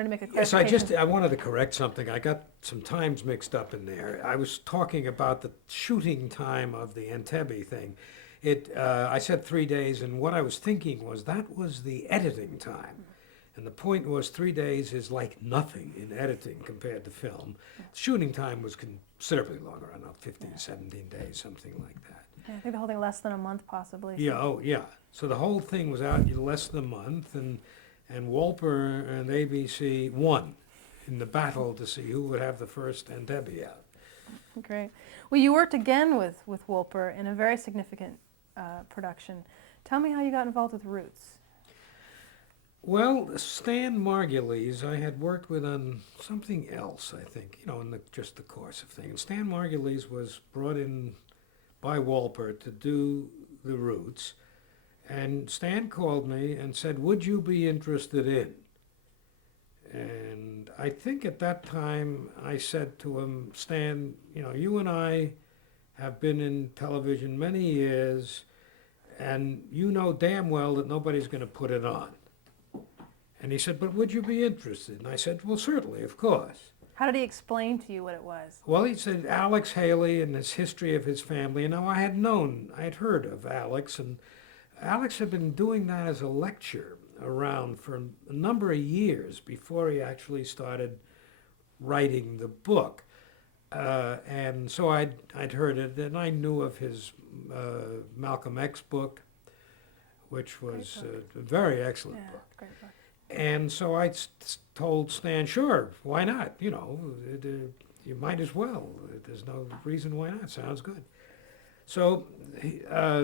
wanted to make a Yes, clarification. I wanted to correct something. I got some times mixed up in there. I was talking about the shooting time of the Entebbe thing. I said 3 days, and what I was thinking was that was the editing time. And the point was 3 days is like nothing in editing compared to film. Shooting time was considerably longer, I don't know, 15, 17 days, something like that. Yeah, I think the whole thing less than a month, possibly. Yeah, oh, yeah. So the whole thing was out in less than a month, and Walper and ABC won in the battle to see who would have the first Entebbe out. Great. Well, you worked again with Wolper in a very significant production. Tell me how you got involved with Roots. Well, Stan Margulies, I had worked with on something else, I think, in just the course of things. Stan Margulies was brought in by Walper to do the Roots, and Stan called me and said, "Would you be interested in?" And I think at that time I said to him, "Stan, you and I have been in television many years, and you know damn well that nobody's going to put it on." And he said, "But would you be interested?" And I said, "Well, certainly, of course." How did he explain to you what it was? Well, he said Alex Haley and his history of his family. And now I had heard of Alex, and Alex had been doing that as a lecture around for a number of years before he actually started writing the book. And so I'd heard it, and I knew of his Malcolm X book, which was a very excellent book. Great book. And so I told Stan, "Sure, why not? You might as well. There's no reason why not. Sounds good." So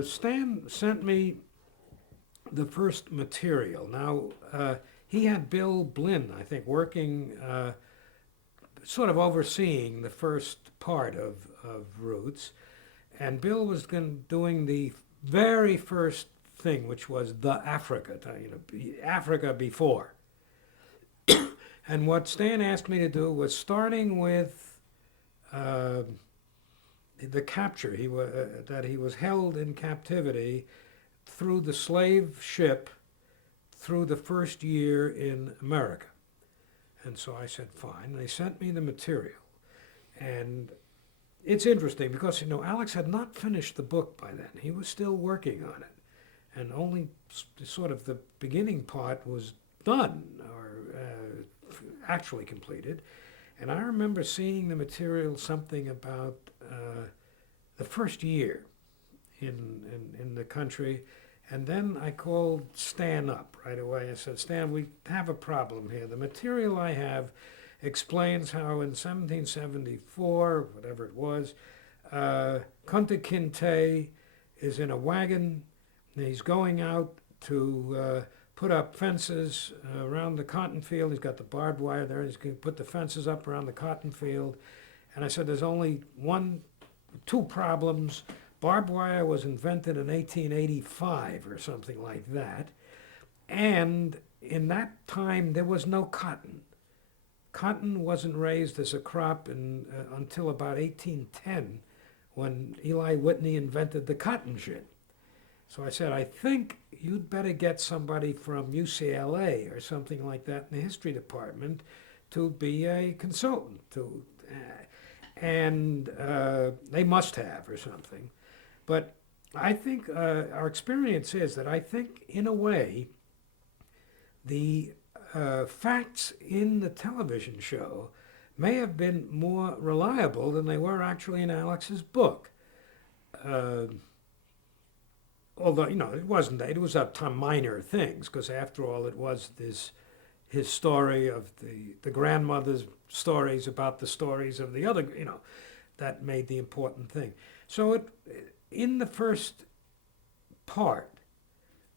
Stan sent me the first material. Now, he had Bill Blinn, I think, working, sort of overseeing the first part of Roots. And Bill was doing the very first thing, which was the Africa, Africa before. And what Stan asked me to do was starting with the capture that he was held in captivity through the slave ship through the first year in America. And so I said, fine. They sent me the material. And it's interesting because, Alex had not finished the book by then. He was still working on it. And only sort of the beginning part was done or actually completed. And I remember seeing the material something about the first year in the country. And then I called Stan up right away. I said, "Stan, we have a problem here. The material I have explains how in 1774, whatever it was, Kunta Kinte is in a wagon. He's going out to put up fences around the cotton field. He's got the barbed wire there. He's going to put the fences up around the cotton field." And I said, "There's only two problems. Barbed wire was invented in 1885 or something like that. And in that time, there was no cotton. Cotton wasn't raised as a crop until about 1810 when Eli Whitney invented the cotton gin. So I said, I think you'd better get somebody from UCLA or something like that in the history department to be a consultant. And they must have or something. But I think our experience is that I think, in a way, the facts in the television show may have been more reliable than they were actually in Alex's book. Although, it wasn't that. It was up to minor things, because after all, it was his story of the grandmother's stories about the stories of the other, that made the important thing. So in the first part,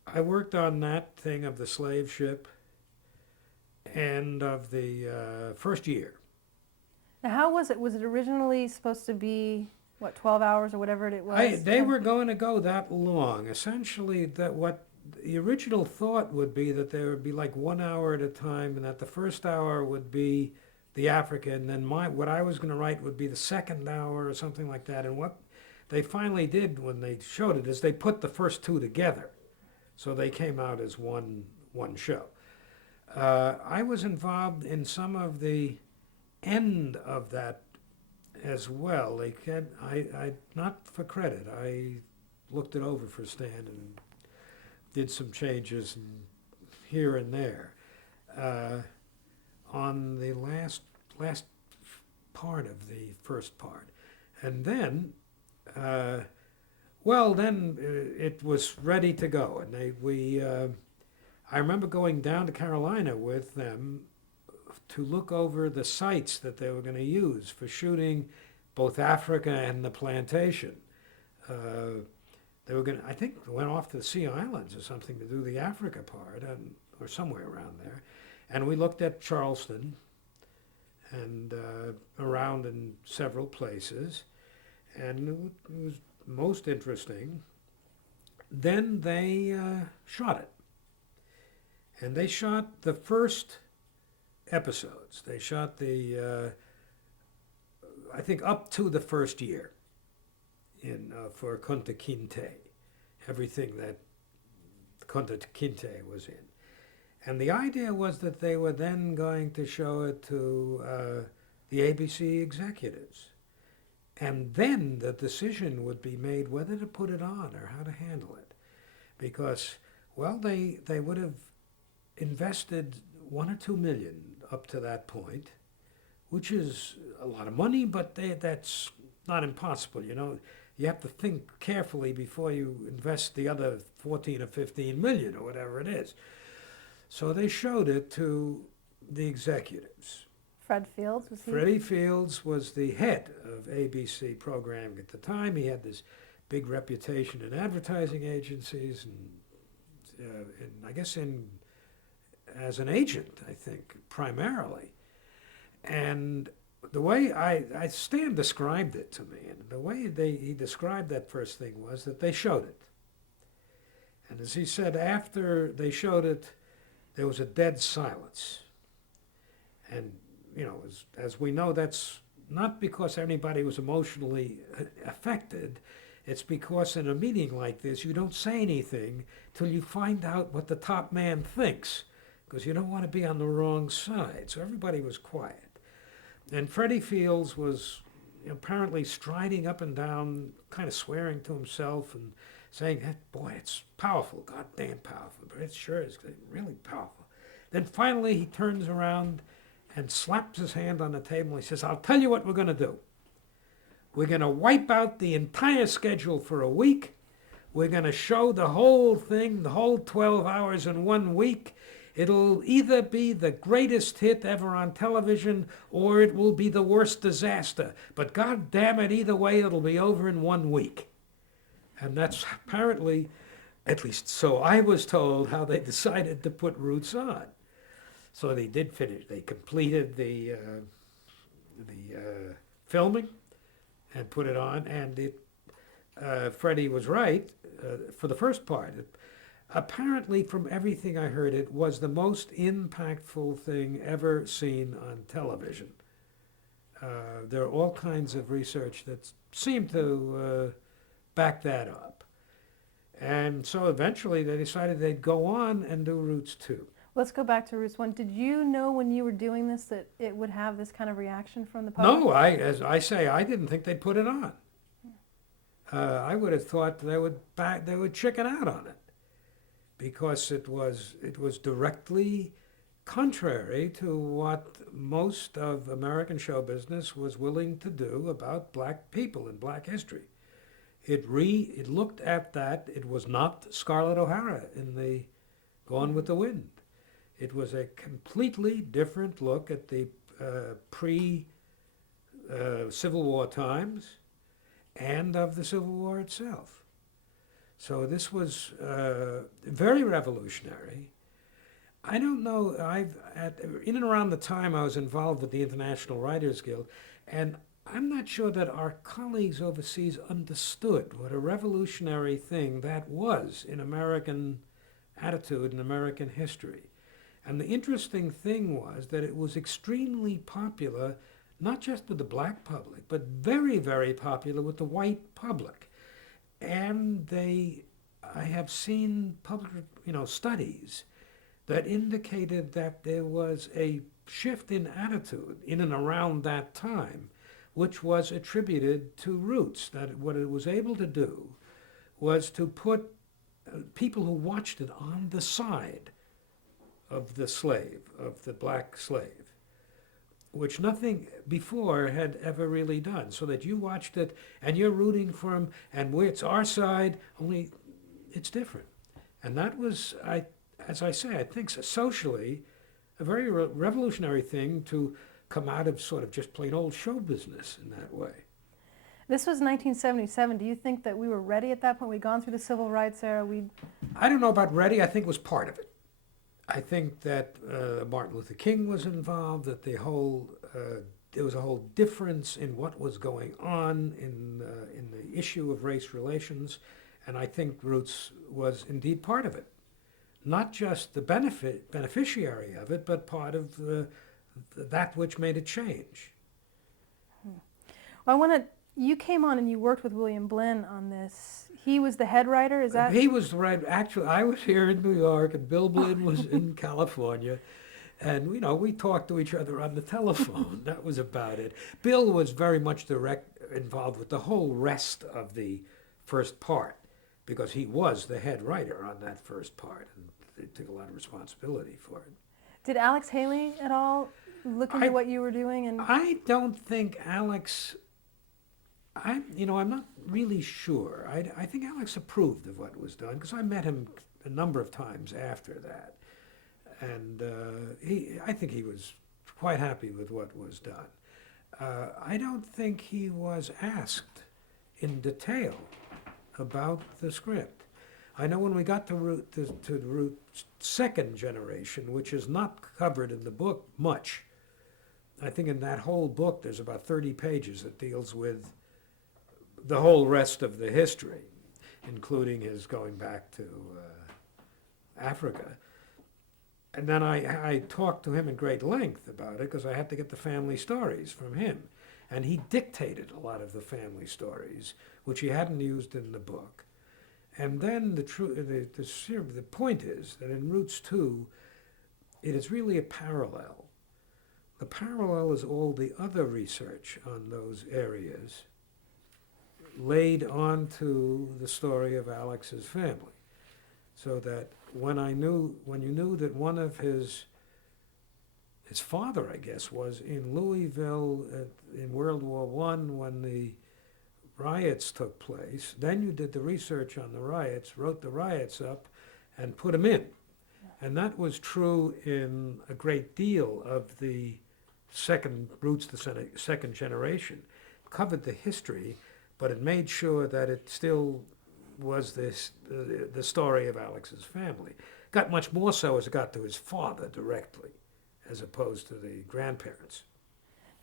I worked on that thing of the slave ship and of the first year. Now, how was it? Was it originally supposed to be, 12 hours or whatever it was? They were going to go that long. Essentially, what the original thought would be that there would be like 1 hour at a time, and that the first hour would be the Africa, and then what I was going to write would be the second hour or something like that. And what they finally did when they showed it is they put the first two together, so they came out as one show. I was involved in some of the end of that as well. Not for credit. I looked it over for Stan and did some changes here and there on the last part of the first part, and then. It was ready to go, and I remember going down to Carolina with them to look over the sites that they were going to use for shooting both Africa and the plantation. They were going to, I think, they went off to the Sea Islands or something to do the Africa part, or somewhere around there. And we looked at Charleston and around in several places, and it was most interesting. Then they shot it. And they shot the first episodes. They shot I think up to the first year for Kunta Kinte, everything that Kunta Kinte was in. And the idea was that they were then going to show it to the ABC executives. And then the decision would be made whether to put it on or how to handle it. Because, well, they would have invested $1 or $2 million up to that point, which is a lot of money, but that's not impossible. You have to think carefully before you invest the other 14 or 15 million or whatever it is. So they showed it to the executives. Fred Fields, was he? Freddie Fields was the head of ABC programming at the time. He had this big reputation in advertising agencies and I guess as an agent, I think, primarily. And the way Stan described it to me, and the way he described that first thing was that they showed it. And as he said, after they showed it, there was a dead silence. And as we know, that's not because anybody was emotionally affected. It's because in a meeting like this, you don't say anything till you find out what the top man thinks, because you don't want to be on the wrong side. So everybody was quiet. And Freddie Fields was apparently striding up and down, kind of swearing to himself and saying, boy, it's powerful, goddamn powerful, but it sure is really powerful. Then finally he turns around and slaps his hand on the table and he says, I'll tell you what we're going to do. We're going to wipe out the entire schedule for a week. We're going to show the whole thing, the whole 12 hours in 1 week. It'll either be the greatest hit ever on television or it will be the worst disaster. But God damn it, either way, it'll be over in 1 week. And that's apparently, at least so I was told, how they decided to put Roots on. So they did finish. They completed the filming and put it on. And Freddie was right for the first part. Apparently, from everything I heard, it was the most impactful thing ever seen on television. There are all kinds of research that seem to back that up. And so eventually they decided they'd go on and do Roots 2. Let's go back to Roots 1. Did you know when you were doing this that it would have this kind of reaction from the public? No, as I say, I didn't think they'd put it on. I would have thought they would chicken out on it, because it was directly contrary to what most of American show business was willing to do about black people and black history. It looked at that. It was not Scarlett O'Hara in the Gone with the Wind. It was a completely different look at the pre-Civil War times and of the Civil War itself. So this was very revolutionary. I don't know, in and around the time I was involved with the International Writers Guild, and I'm not sure that our colleagues overseas understood what a revolutionary thing that was in American attitude and American history. And the interesting thing was that it was extremely popular, not just with the black public, but very, very popular with the white public. And I have seen public, studies that indicated that there was a shift in attitude in and around that time, which was attributed to Roots. That what it was able to do was to put people who watched it on the side of the slave, of the black slave, which nothing before had ever really done. So that you watched it and you're rooting for him, and it's our side, only it's different. And that was, as I say, I think socially a very revolutionary thing to come out of sort of just plain old show business in that way. This was 1977. Do you think that we were ready at that point? We'd gone through the civil rights era. I don't know about ready. I think it was part of it. I think that Martin Luther King was involved, that there was a whole difference in what was going on in the issue of race relations, and I think Roots was indeed part of it. Not just the beneficiary of it, but part of that which made it change. Well, you came on and you worked with William Blinn on this. He was the head writer, is that? He was the right. Actually, I was here in New York, and Bill Blinn was in California, and we talked to each other on the telephone. That was about it. Bill was very much involved with the whole rest of the first part, because he was the head writer on that first part, and they took a lot of responsibility for it. Did Alex Haley at all look into what you were doing? And I don't think Alex. I'm not really sure. I think Alex approved of what was done, because I met him a number of times after that, and I think he was quite happy with what was done. I don't think he was asked in detail about the script. I know when we got to Root's second generation, which is not covered in the book much. I think in that whole book there's about 30 pages that deals with the whole rest of the history, including his going back to Africa. And then I talked to him in great length about it, because I had to get the family stories from him. And he dictated a lot of the family stories, which he hadn't used in the book. And then the point is that in Roots 2, it is really a parallel. The parallel is all the other research on those areas laid onto the story of Alex's family. So that when you knew that one of his father, I guess, was in Louisville in World War I when the riots took place, then you did the research on the riots, wrote the riots up, and put them in. And that was true in a great deal of the Roots, the second generation. It covered the history, but it made sure that it still was the story of Alex's family. Got much more so as it got to his father directly, as opposed to the grandparents.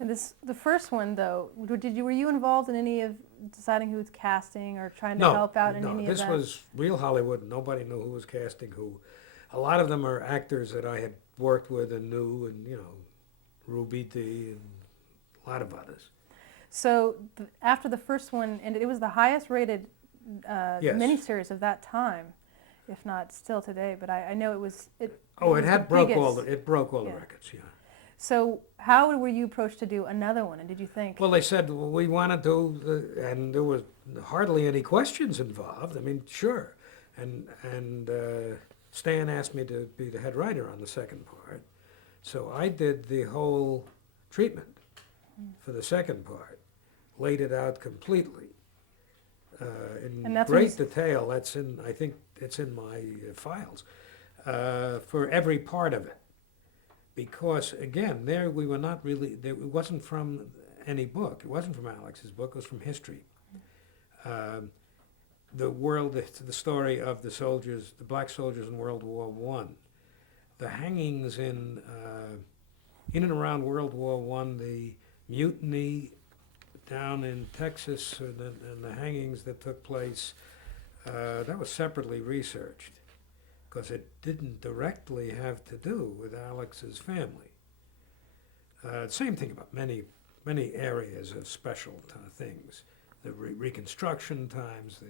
And the first one, though, were you involved in any of deciding who was casting or trying to help out in any of that? No, this was real Hollywood. Nobody knew who was casting who. A lot of them are actors that I had worked with and knew, and Ruby Dee and a lot of others. So after the first one ended, it was the highest rated Yes. miniseries of that time, if not still today. But I know it was. It broke all the records. Yeah. So how were you approached to do another one? And did you think? Well, they said, well, we want to do, and there was hardly any questions involved. I mean, sure. And Stan asked me to be the head writer on the second part. So I did the whole treatment for the second part, laid it out completely in great detail. I think it's in my files for every part of it. Because again, there we were not really, it wasn't from any book. It wasn't from Alex's book. It was from history. The story of the soldiers, the black soldiers in World War I, the hangings in and around World War I, the mutiny down in Texas, and the hangings that took place, that was separately researched, because it didn't directly have to do with Alex's family. Same thing about many areas of special things, the Reconstruction times,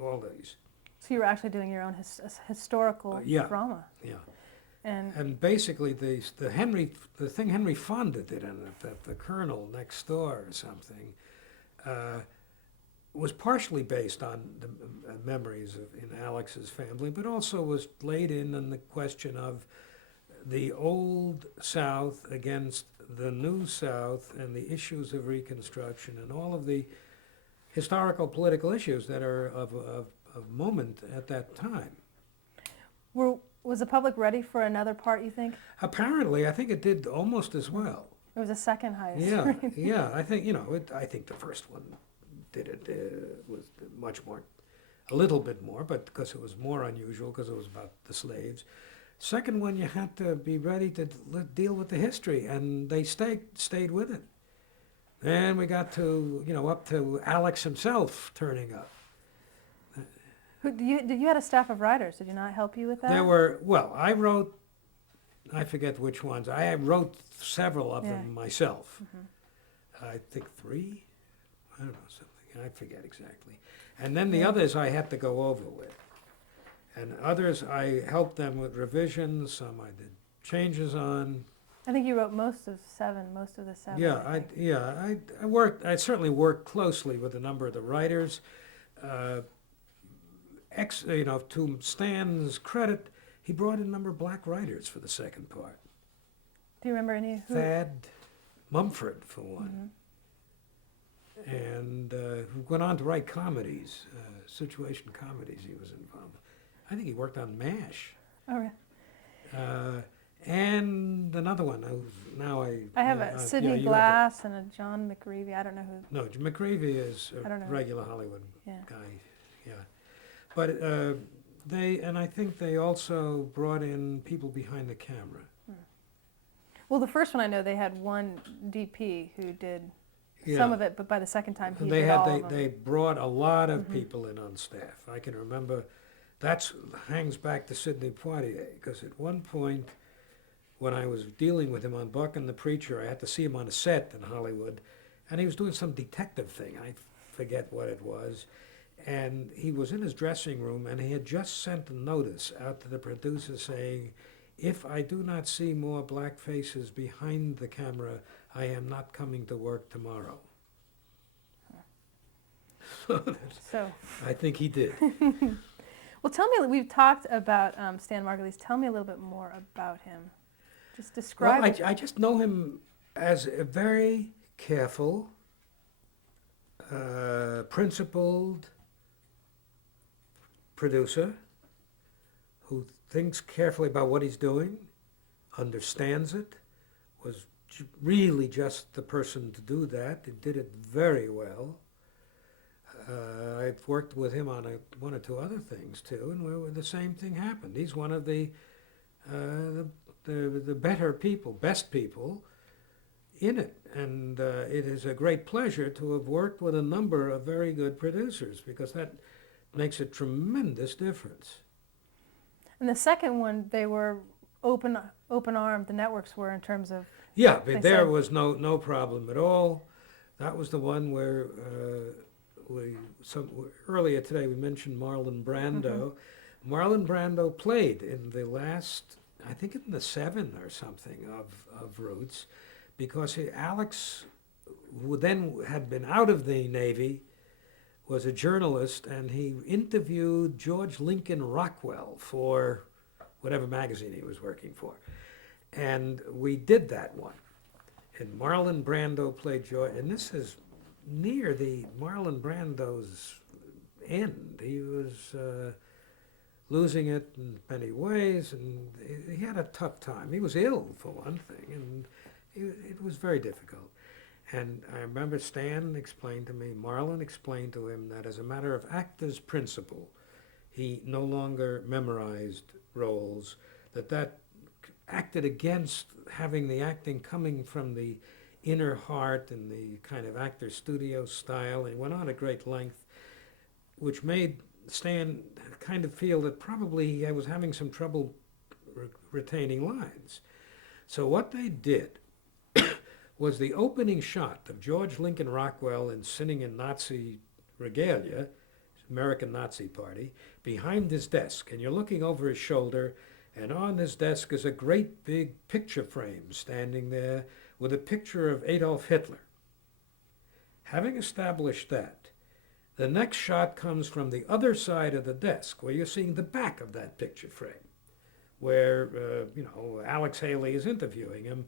all these. So you were actually doing your own historical drama. Yeah. And basically the thing Henry Fonda did in it, that the Colonel next door or something, was partially based on the memories in Alex's family, but also was laid in the question of the old South against the new South and the issues of Reconstruction and all of the historical political issues that are of moment at that time. Was the public ready for another part, you think? Apparently, I think it did almost as well. It was the second highest. Yeah, rating. yeah. I think I think the first one did it was much more, a little bit more, but because it was more unusual, because it was about the slaves. Second one, you had to be ready to deal with the history, and they stayed with it. Then we got to up to Alex himself turning up. You had a staff of writers? Did you not help you with that? There were I forget which ones. I wrote several of them myself. I think 3. I don't know, something. I forget exactly. And then the others I had to go over with. And others I helped them with revisions. Some I did changes on. I think you wrote most of the 7. Yeah, I certainly worked closely with a number of the writers. To Stan's credit, he brought in a number of black writers for the second part. Do you remember any? Thad Mumford, for one. And who went on to write comedies, situation comedies he was involved in. I think he worked on MASH. Oh, yeah. And another one, I have a Sidney Glass and a John McReevy. I don't know who. No, McReevy is a regular Hollywood guy, yeah. But I think they also brought in people behind the camera. Well, the first one I know they had one DP who did some of it, but by the second time he did all of them. They brought a lot of people in on staff. I can remember that hangs back to Sidney Poitier, because at one point when I was dealing with him on Buck and the Preacher, I had to see him on a set in Hollywood, and he was doing some detective thing. I forget what it was. And he was in his dressing room, and he had just sent a notice out to the producer saying, "If I do not see more black faces behind the camera, I am not coming to work tomorrow." So I think he did. Well, tell me, we've talked about Stan Margulies. Tell me a little bit more about him. Just describe it. I just know him as a very careful, principled producer who thinks carefully about what he's doing, understands it, was really just the person to do that. He did it very well. I've worked with him on one or two other things too, and where the same thing happened. He's one of the better people, best people in it, and it is a great pleasure to have worked with a number of very good producers, because that makes a tremendous difference. And the second one, they were open-armed. The networks were, in terms of. Yeah, but there was no problem at all. That was the one where earlier today we mentioned Marlon Brando. Marlon Brando played in the last, I think in the 7 or something of Roots, because Alex, who then had been out of the Navy, was a journalist, and he interviewed George Lincoln Rockwell for whatever magazine he was working for. And we did that one. And Marlon Brando played George, and this is near the Marlon Brando's end. He was losing it in many ways, and he had a tough time. He was ill, for one thing, and it was very difficult. And I remember Stan explained to me, Marlon explained to him that as a matter of actor's principle, he no longer memorized roles, that acted against having the acting coming from the inner heart and the kind of actor studio style. He went on at great length, which made Stan kind of feel that probably he was having some trouble retaining lines. So what they did was the opening shot of George Lincoln Rockwell sitting in Nazi regalia, American Nazi Party, behind his desk, and you're looking over his shoulder, And on this desk is a great big picture frame standing there with a picture of Adolf Hitler. Having established that, the next shot comes from the other side of the desk, where you're seeing the back of that picture frame, where, Alex Haley is interviewing him.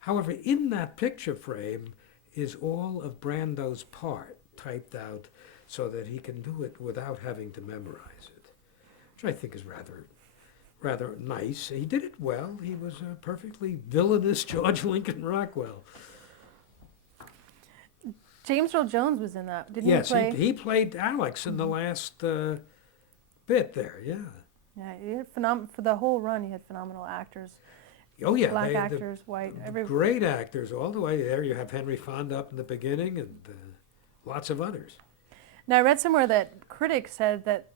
However, in that picture frame is all of Brando's part typed out so that he can do it without having to memorize it, which I think is rather nice. He did it well. He was a perfectly villainous George Lincoln Rockwell. James Earl Jones was in that, didn't Yes, he play? he played Alex in the last bit there, yeah. Yeah, he had for the whole run, he had phenomenal actors. Oh, yeah. Black actors, white, Great actors all the way there. You have Henry Fonda up in the beginning and lots of others. Now, I read somewhere that critics said that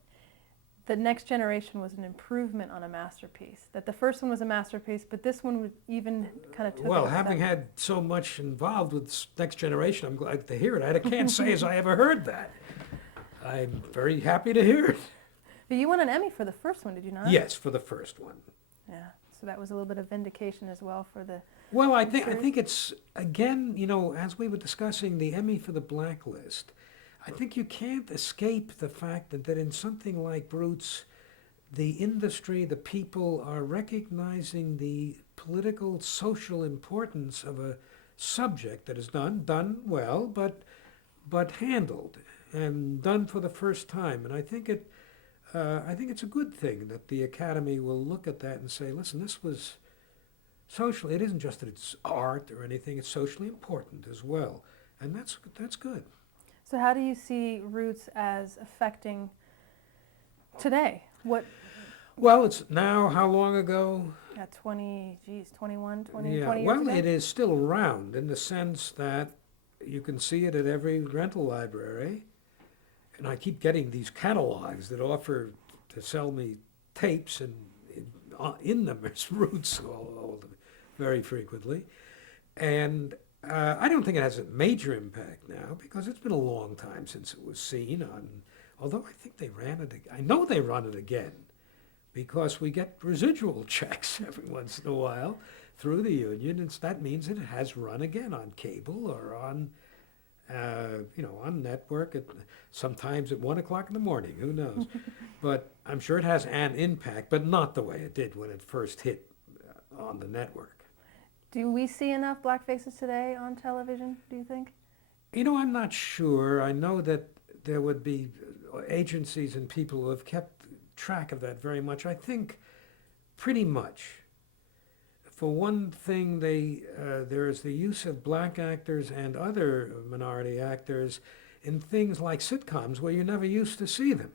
the Next Generation was an improvement on a masterpiece. That the first one was a masterpiece, but this one would even kind of took Well, it a having step. had so much involved with Next Generation, I'm glad to hear it. I can't say as I ever heard that. I'm very happy to hear it. But you won an Emmy for the first one, did you not? Yes, for the first one. Yeah. So that was a little bit of vindication as well for the. Well, I think it's, again, as we were discussing the Emmy for the Blacklist, I think you can't escape the fact that in something like Roots, the industry, the people are recognizing the political, social importance of a subject that is done well, but handled and done for the first time. And I think it's a good thing that the Academy will look at that and say, listen, this was social. It isn't just that it's art or anything, it's socially important as well. And that's good. So how do you see Roots as affecting today? What? Well, it's now how long ago? 21, 20 Yeah, 20 years well, ago? it is still around in the sense that you can see it at every rental library. And I keep getting these catalogs that offer to sell me tapes, and in them is Roots very frequently. And I don't think it has a major impact now because it's been a long time since it was seen on, although I think they ran it, I know they run it again because we get residual checks every once in a while through the union, and that means it has run again on cable or on, on network, sometimes at 1 o'clock in the morning, who knows. But I'm sure it has an impact, but not the way it did when it first hit on the network. Do we see enough black faces today on television, do you think? I'm not sure. I know that there would be agencies and people who have kept track of that very much. I think pretty much. For one thing, there is the use of black actors and other minority actors in things like sitcoms where you never used to see them.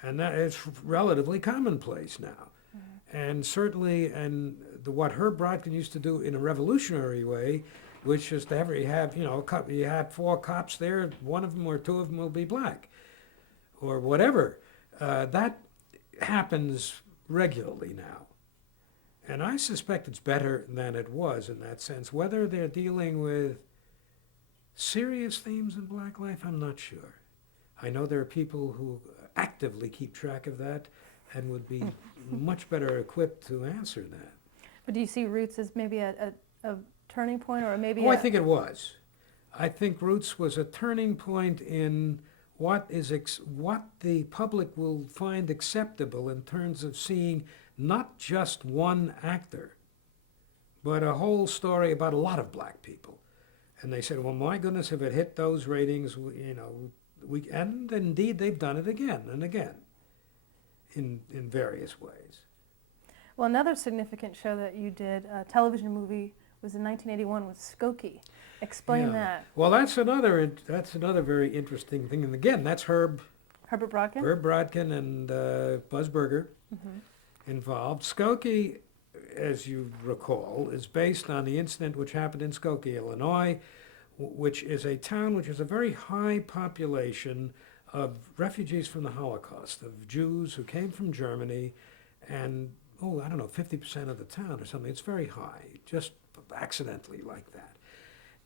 And that is relatively commonplace now. And certainly, what Herb Brodkin used to do in a revolutionary way, which is to you had 4 cops there, 1 of them or 2 of them will be black, or whatever. That happens regularly now. And I suspect it's better than it was in that sense. Whether they're dealing with serious themes in black life, I'm not sure. I know there are people who actively keep track of that and would be much better equipped to answer that. But do you see Roots as maybe a turning point, or maybe I think it was. I think Roots was a turning point in what the public will find acceptable in terms of seeing not just one actor, but a whole story about a lot of black people. And they said, well, my goodness, if it hit those ratings, and indeed they've done it again and again in various ways. Well, another significant show that you did, a television movie, was in 1981 with Skokie. Explain that. Well, that's another very interesting thing. And again, that's Herbert Brodkin and Buzz Berger involved. Skokie, as you recall, is based on the incident which happened in Skokie, Illinois, which is a town which has a very high population of refugees from the Holocaust, of Jews who came from Germany, and 50% of the town or something. It's very high, just accidentally like that.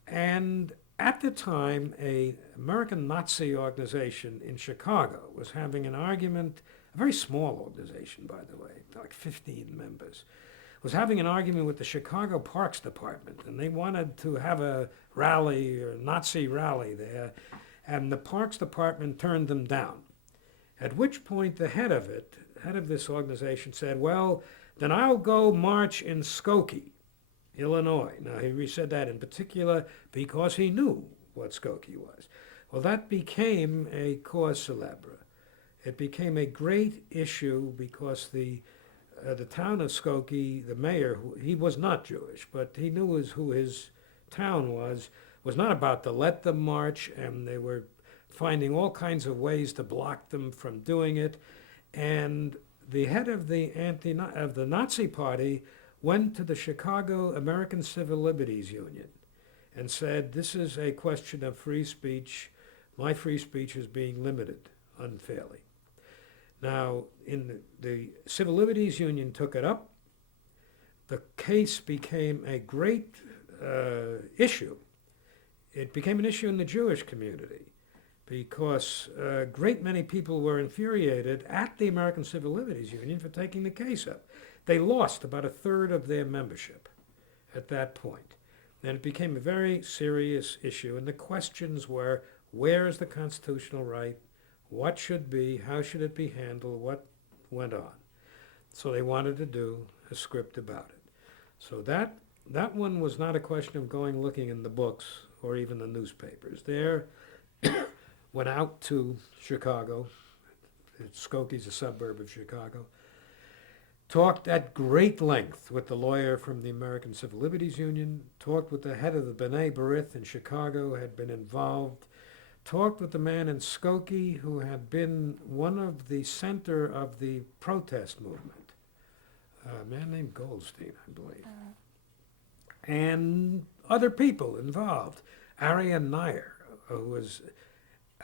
And at the time, an American Nazi organization in Chicago was having an argument a very small organization, by the way, like 15 members, was having an argument with the Chicago Parks Department, and they wanted to have a rally, or Nazi rally there, and the Parks Department turned them down. At which point the head of this organization said, well, then I'll go march in Skokie, Illinois. Now, he said that in particular because he knew what Skokie was. Well, that became a cause célèbre. It became a great issue because the town of Skokie, the mayor, he was not Jewish, but he knew who his town was not about to let them march, and they were finding all kinds of ways to block them from doing it. And the head of the Nazi Party went to the Chicago American Civil Liberties Union and said, this is a question of free speech. My free speech is being limited unfairly. Now, the Civil Liberties Union took it up. The case became a great issue. It became an issue in the Jewish community because a great many people were infuriated at the American Civil Liberties Union for taking the case up. They lost about a third of their membership at that point. And it became a very serious issue, and the questions were, where is the constitutional right? What should be, how should it be handled, what went on? So they wanted to do a script about it. So that one was not a question of going looking in the books or even the newspapers. There, went out to Chicago. Skokie's a suburb of Chicago. Talked at great length with the lawyer from the American Civil Liberties Union, talked with the head of the B'nai B'rith in Chicago, had been involved, talked with the man in Skokie who had been one of the center of the protest movement, a man named Goldstein, I believe, and other people involved. Arian Nair, who was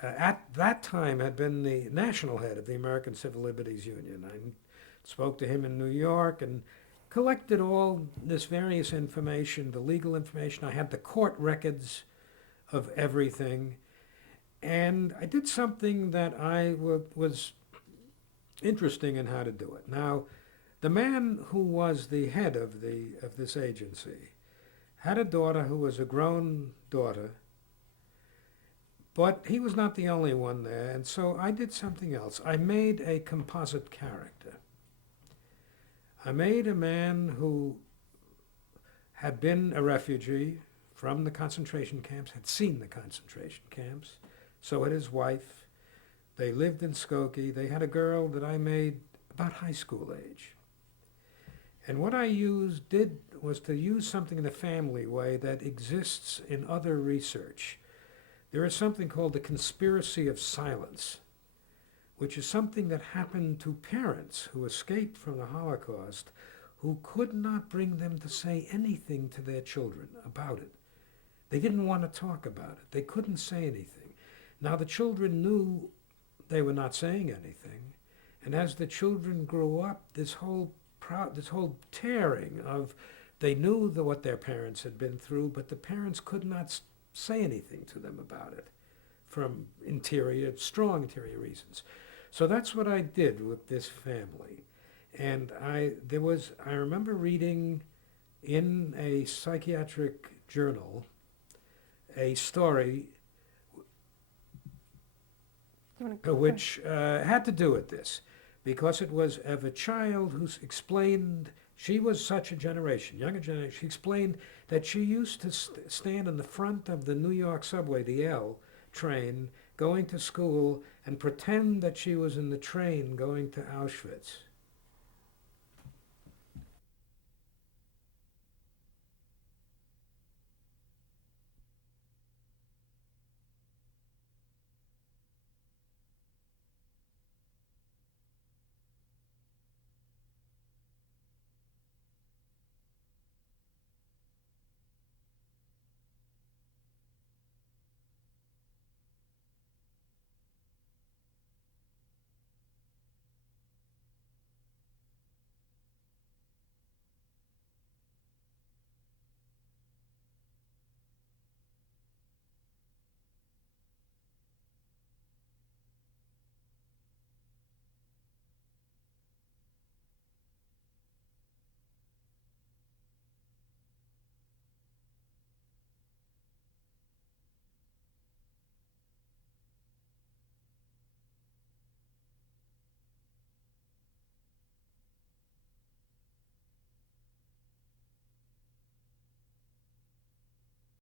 at that time had been the national head of the American Civil Liberties Union. I spoke to him in New York and collected all this various information, the legal information. I had the court records of everything. And I did something that was interesting in how to do it. Now, the man who was the head of this agency had a daughter who was a grown daughter, but he was not the only one there, and so I did something else. I made a composite character. I made a man who had been a refugee from the concentration camps, had seen the concentration camps. So had his wife. They lived in Skokie. They had a girl that I made about high school age. And what I did was to use something in the family way that exists in other research. There is something called the conspiracy of silence, which is something that happened to parents who escaped from the Holocaust who could not bring them to say anything to their children about it. They didn't want to talk about it. They couldn't say anything. Now the children knew they were not saying anything, and as the children grew up, this whole tearing of, they knew what their parents had been through, but the parents could not say anything to them about it from strong interior reasons. So that's what I did with this family. And I remember reading in a psychiatric journal a story which had to do with this, because it was of a child who explained, she was such a generation, younger generation, she explained that she used to stand in the front of the New York subway, the L train, going to school, and pretend that she was in the train going to Auschwitz.